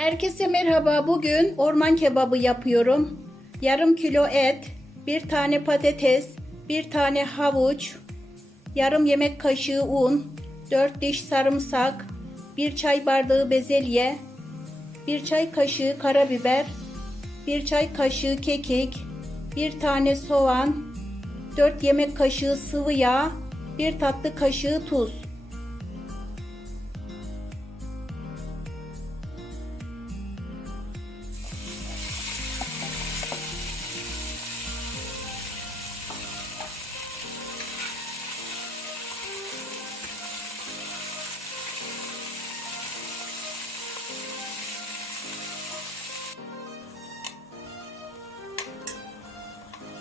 Herkese merhaba. Bugün orman kebabı yapıyorum. Yarım kilo et, bir tane patates, bir tane havuç, yarım yemek kaşığı un, 4 diş sarımsak, bir çay bardağı bezelye, bir çay kaşığı karabiber, bir çay kaşığı kekik, bir tane soğan, 4 yemek kaşığı sıvı yağ, bir tatlı kaşığı tuz.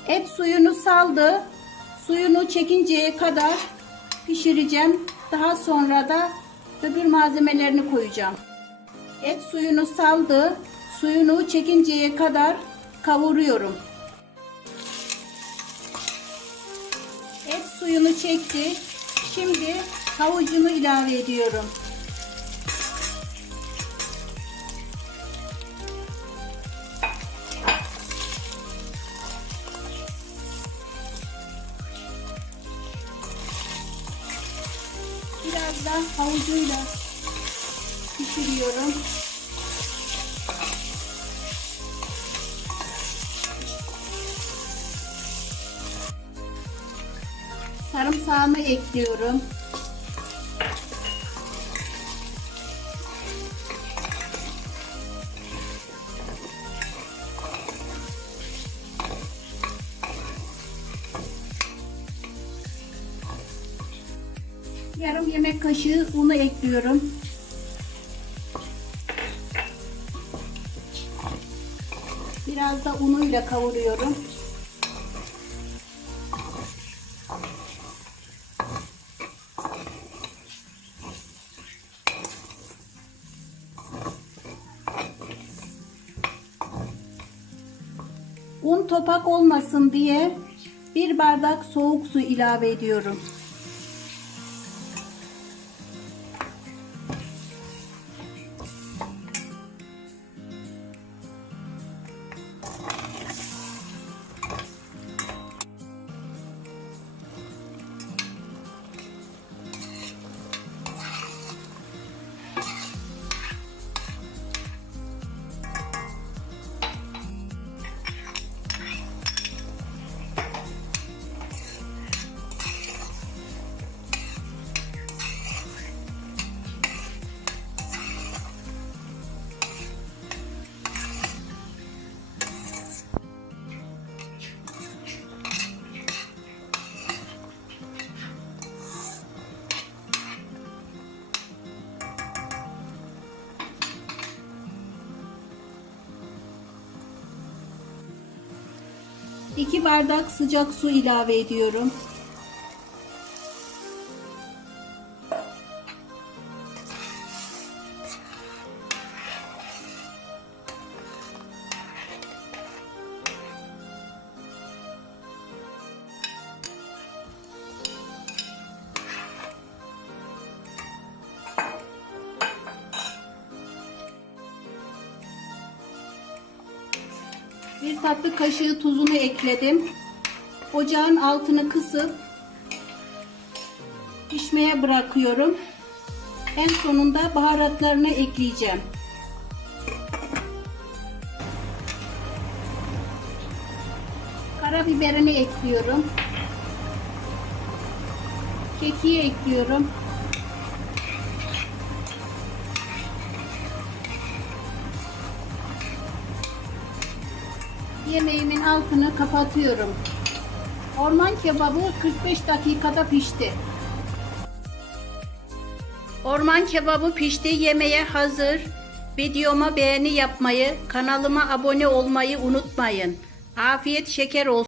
Et suyunu saldı. Suyunu çekinceye kadar pişireceğim. Daha sonra da öbür malzemelerini koyacağım. Et suyunu saldı. Suyunu çekinceye kadar kavuruyorum. Et suyunu çekti. Şimdi havucunu ilave ediyorum. Biraz da havucuyla pişiriyorum. Sarımsağını ekliyorum. Yarım yemek kaşığı unu ekliyorum. Biraz da unuyla kavuruyorum. Un topak olmasın diye bir bardak soğuk su ilave ediyorum. İki bardak sıcak su ilave ediyorum. Bir tatlı kaşığı tuzunu ekledim. Ocağın altını kısıp pişmeye bırakıyorum. En sonunda baharatlarını ekleyeceğim. Karabiberini ekliyorum. Kekiği ekliyorum. Yemeğimin altını kapatıyorum. Orman kebabı 45 dakikada pişti. Orman kebabı pişti, yemeğe hazır. Videoma beğeni yapmayı, kanalıma abone olmayı unutmayın. Afiyet şeker olsun.